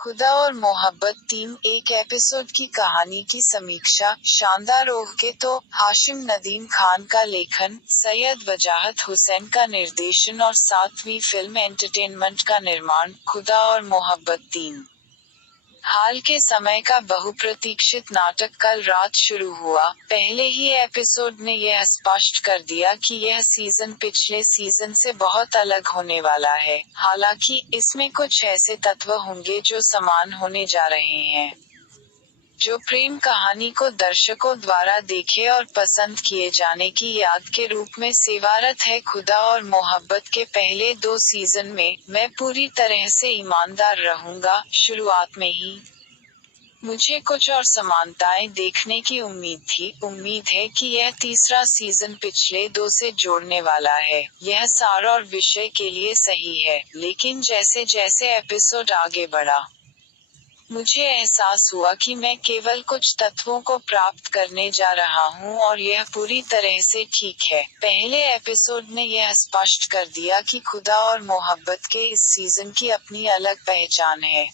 खुदा और मोहब्बत 3 एक एपिसोड की कहानी की समीक्षा। शानदार। ओह के तो हाशिम नदीम खान का लेखन, सैयद वजाहत हुसैन का निर्देशन और 7वीं फिल्म एंटरटेनमेंट का निर्माण। खुदा और मोहब्बत 3 हाल के समय का बहुप्रतीक्षित नाटक कल रात शुरू हुआ। पहले ही एपिसोड ने यह स्पष्ट कर दिया कि यह सीजन पिछले सीजन से बहुत अलग होने वाला है। हालांकि इसमें कुछ ऐसे तत्व होंगे जो समान होने जा रहे हैं। जो प्रेम कहानी को दर्शकों द्वारा देखे और पसंद किए जाने की याद के रूप में सेवारत है। खुदा और मोहब्बत के पहले 2 सीजन में मैं पूरी तरह से ईमानदार रहूंगा। शुरुआत में ही मुझे कुछ और समानताएं देखने की उम्मीद थी। उम्मीद है कि यह तीसरा सीजन पिछले 2 से जोड़ने वाला है। यह सार और विषय के लिए सही है, लेकिन जैसे जैसे एपिसोड आगे बढ़ा, मुझे एहसास हुआ कि मैं केवल कुछ तत्वों को प्राप्त करने जा रहा हूं और यह पूरी तरह से ठीक है। पहले एपिसोड ने यह स्पष्ट कर दिया कि खुदा और मोहब्बत के इस सीजन की अपनी अलग पहचान है।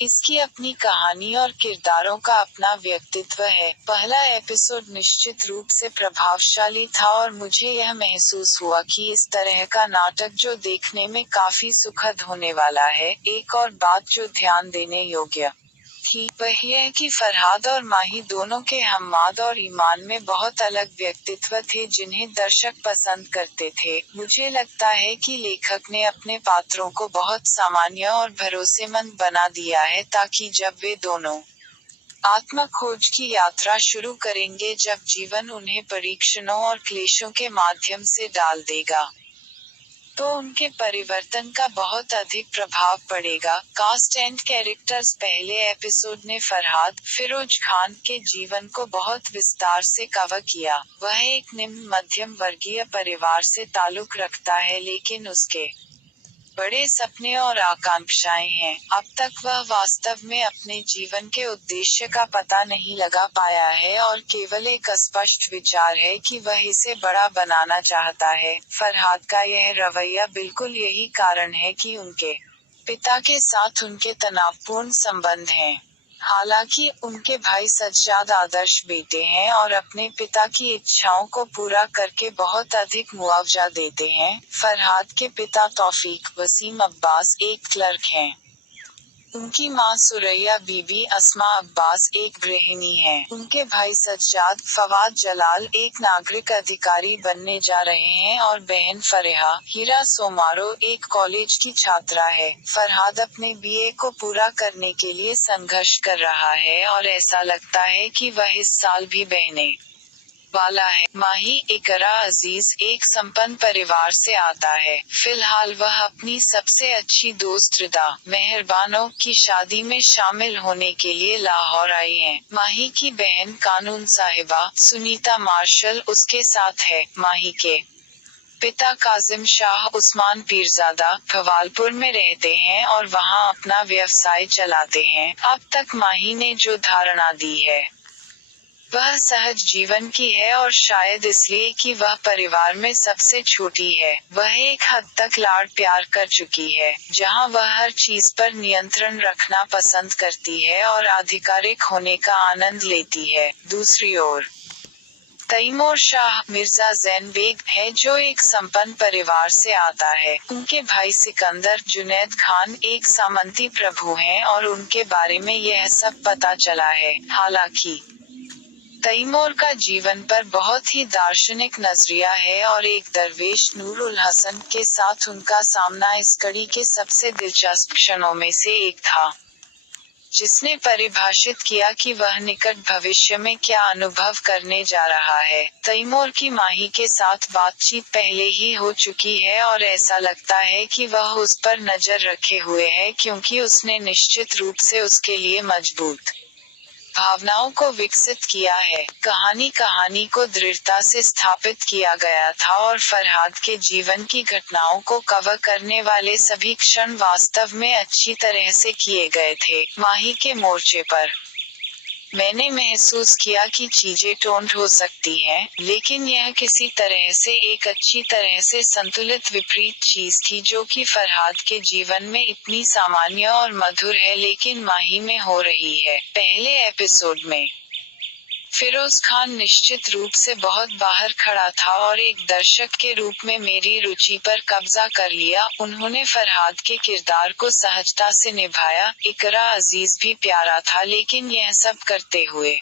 इसकी अपनी कहानी और किरदारों का अपना व्यक्तित्व है। पहला एपिसोड निश्चित रूप से प्रभावशाली था और मुझे यह महसूस हुआ कि इस तरह का नाटक जो देखने में काफी सुखद होने वाला है। एक और बात जो ध्यान देने योग्य थी, वह यह कि फरहाद और माही दोनों के हम्माद और ईमान में बहुत अलग व्यक्तित्व थे जिन्हें दर्शक पसंद करते थे। मुझे लगता है कि लेखक ने अपने पात्रों को बहुत सामान्य और भरोसेमंद बना दिया है ताकि जब वे दोनों आत्मखोज की यात्रा शुरू करेंगे, जब जीवन उन्हें परीक्षणों और क्लेशों के माध्यम से डाल देगा, तो उनके परिवर्तन का बहुत अधिक प्रभाव पड़ेगा। Cast and characters. पहले एपिसोड ने फरहाद, फिरोज खान के जीवन को बहुत विस्तार से कवर किया। वह एक निम्न मध्यम वर्गीय परिवार से ताल्लुक रखता है, लेकिन उसके बड़े सपने और आकांक्षाएं हैं। अब तक वह वास्तव में अपने जीवन के उद्देश्य का पता नहीं लगा पाया है और केवल एक अस्पष्ट विचार है कि वह इसे बड़ा बनाना चाहता है। फरहाद का यह रवैया बिल्कुल यही कारण है कि उनके पिता के साथ उनके तनावपूर्ण संबंध हैं। हालांकि उनके भाई सज्जाद आदर्श बेटे हैं और अपने पिता की इच्छाओं को पूरा करके बहुत अधिक मुआवजा देते हैं। फरहाद के पिता तौफीक वसीम अब्बास एक क्लर्क हैं। उनकी मां सुरैया बीबी अस्मा अब्बास एक गृहिणी हैं। उनके भाई सज्जाद फवाद जलाल एक नागरिक अधिकारी बनने जा रहे हैं और बहन फरेहा हीरा सोमारो एक कॉलेज की छात्रा है। फरहाद अपने बीए को पूरा करने के लिए संघर्ष कर रहा है और ऐसा लगता है कि वह इस साल भी बहने वाला है। माही इकरा अजीज एक संपन्न परिवार से आता है। फिलहाल वह अपनी सबसे अच्छी दोस्त रिदा मेहरबानों की शादी में शामिल होने के लिए लाहौर आई है। माही की बहन कानून साहिबा सुनीता मार्शल उसके साथ है। माही के पिता काजिम शाह उस्मान पीरजादा भवालपुर में रहते हैं और वहां अपना व्यवसाय चलाते हैं। अब तक माही ने जो धारणा दी है वह सहज जीवन की है और शायद इसलिए कि वह परिवार में सबसे छोटी है। वह एक हद तक लाड़ प्यार कर चुकी है, जहां वह हर चीज पर नियंत्रण रखना पसंद करती है और आधिकारिक होने का आनंद लेती है। दूसरी ओर तैमूर शाह मिर्जा जैन बेग है जो एक संपन्न परिवार से आता है। उनके भाई सिकंदर जुनैद खान एक सामंती प्रभु हैं और उनके बारे में यह सब पता चला है। हालांकि तैमूर का जीवन पर बहुत ही दार्शनिक नजरिया है और एक दरवेश नूर उल हसन के साथ उनका सामना इस कड़ी के सबसे दिलचस्प क्षणों में से एक था, जिसने परिभाषित किया कि वह निकट भविष्य में क्या अनुभव करने जा रहा है। तैमूर की माही के साथ बातचीत पहले ही हो चुकी है और ऐसा लगता है कि वह उस पर नजर रखे हुए है, क्योंकि उसने निश्चित रूप से उसके लिए मजबूत भावनाओं को विकसित किया है। कहानी को दृढ़ता से स्थापित किया गया था और फरहाद के जीवन की घटनाओं को कवर करने वाले सभी क्षण वास्तव में अच्छी तरह से किए गए थे। माही के मोर्चे पर मैंने महसूस किया कि चीजें टोंट हो सकती हैं, लेकिन यह किसी तरह से एक अच्छी तरह से संतुलित विपरीत चीज थी जो कि फरहाद के जीवन में इतनी सामान्य और मधुर है लेकिन माही में हो रही है। पहले एपिसोड में फिरोज खान निश्चित रूप से बहुत बाहर खड़ा था और एक दर्शक के रूप में मेरी रुचि पर कब्जा कर लिया। उन्होंने फरहाद के किरदार को सहजता से निभाया। इकरा अजीज भी प्यारा था, लेकिन यह सब करते हुए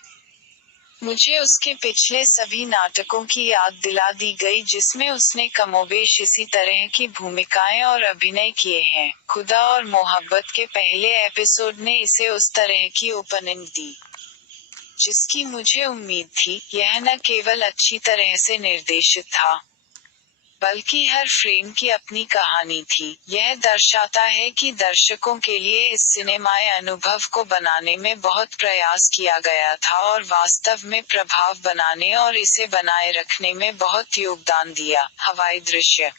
मुझे उसके पिछले सभी नाटकों की याद दिला दी गई जिसमें उसने कमोबेश इसी तरह की भूमिकाएं और अभिनय किए हैं। खुदा और मोहब्बत के पहले एपिसोड ने इसे उस तरह की ओपनिंग दी जिसकी मुझे उम्मीद थी। यह न केवल अच्छी तरह से निर्देशित था, बल्कि हर फ्रेम की अपनी कहानी थी। यह दर्शाता है कि दर्शकों के लिए इस सिनेमाई अनुभव को बनाने में बहुत प्रयास किया गया था और वास्तव में प्रभाव बनाने और इसे बनाए रखने में बहुत योगदान दिया। हवाई दृश्य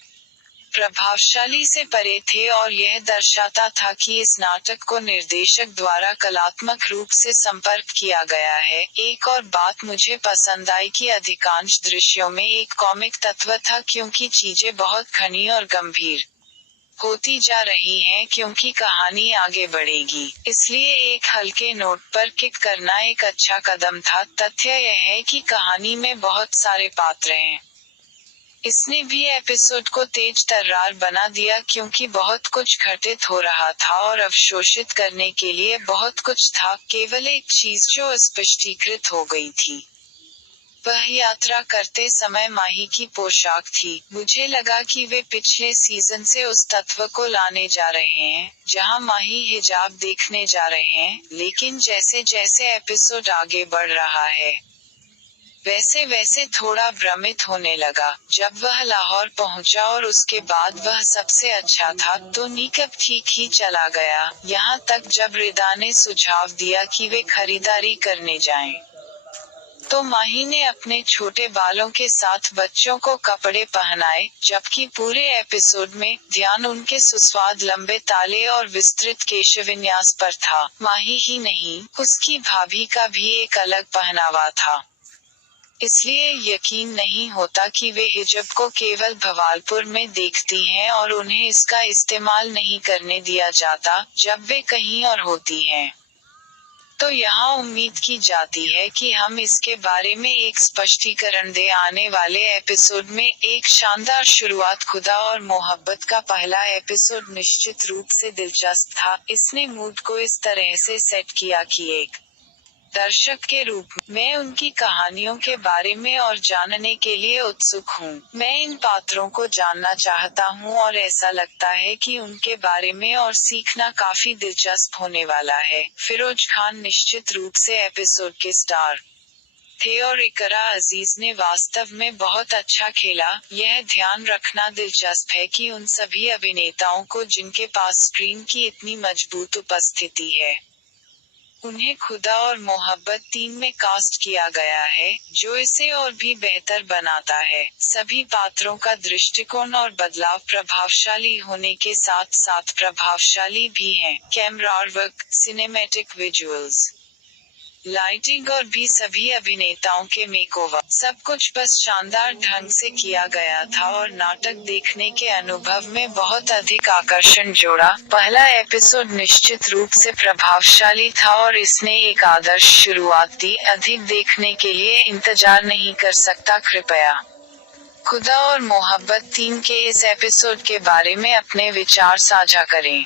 प्रभावशाली से परे थे और यह दर्शाता था कि इस नाटक को निर्देशक द्वारा कलात्मक रूप से संपर्क किया गया है। एक और बात मुझे पसंद आई कि अधिकांश दृश्यों में एक कॉमिक तत्व था, क्योंकि चीजें बहुत घनी और गंभीर होती जा रही हैं क्योंकि कहानी आगे बढ़ेगी। इसलिए एक हल्के नोट पर किक करना एक अच्छा कदम था। तथ्य यह है कि कहानी में बहुत सारे पात्र हैं। इसने भी एपिसोड को तेज तर्रार बना दिया क्योंकि बहुत कुछ घटित हो रहा था और अवशोषित करने के लिए बहुत कुछ था। केवल एक चीज जो स्पष्टीकृत हो गई थी, वह यात्रा करते समय माही की पोशाक थी। मुझे लगा कि वे पिछले सीजन से उस तत्व को लाने जा रहे हैं जहां माही हिजाब देखने जा रहे हैं, लेकिन जैसे जैसे एपिसोड आगे बढ़ रहा है वैसे वैसे थोड़ा भ्रमित होने लगा। जब वह लाहौर पहुंचा और उसके बाद वह सबसे अच्छा था तो निकब ठीक ही चला गया, यहाँ तक जब रिदा ने सुझाव दिया कि वे खरीदारी करने जाएं। तो माही ने अपने छोटे बालों के साथ बच्चों को कपड़े पहनाए, जबकि पूरे एपिसोड में ध्यान उनके सुस्वाद लंबे ताले और विस्तृत केशविन्यास पर था। माही ही नहीं, उसकी भाभी का भी एक अलग पहनावा था। इसलिए यकीन नहीं होता कि वे हिजाब को केवल भवालपुर में देखती हैं और उन्हें इसका इस्तेमाल नहीं करने दिया जाता जब वे कहीं और होती हैं। तो यहाँ उम्मीद की जाती है कि हम इसके बारे में एक स्पष्टीकरण दे आने वाले एपिसोड में। एक शानदार शुरुआत। खुदा और मोहब्बत का पहला एपिसोड निश्चित रूप से दिलचस्प था। इसने मूड को इस तरह से सेट किया कि एक दर्शक के रूप में उनकी कहानियों के बारे में और जानने के लिए उत्सुक हूँ। मैं इन पात्रों को जानना चाहता हूँ और ऐसा लगता है कि उनके बारे में और सीखना काफी दिलचस्प होने वाला है। फिरोज खान निश्चित रूप से एपिसोड के स्टार थे और इकरा अजीज ने वास्तव में बहुत अच्छा खेला। यह ध्यान रखना दिलचस्प है कि उन सभी अभिनेताओं को जिनके पास स्क्रीन की इतनी मजबूत उपस्थिति है, उन्हें खुदा और मोहब्बत 3 में कास्ट किया गया है, जो इसे और भी बेहतर बनाता है। सभी पात्रों का दृष्टिकोण और बदलाव प्रभावशाली होने के साथ साथ प्रभावशाली भी हैं। Camera work, cinematic visuals, lighting और भी सभी अभिनेताओं के मेकओवर, सब कुछ बस शानदार ढंग से किया गया था और नाटक देखने के अनुभव में बहुत अधिक आकर्षण जोड़ा। पहला एपिसोड निश्चित रूप से प्रभावशाली था और इसने एक आदर्श शुरुआत दी। अधिक देखने के लिए इंतजार नहीं कर सकता। कृपया खुदा और मोहब्बत 3 के इस एपिसोड के बारे में अपने विचार साझा करें।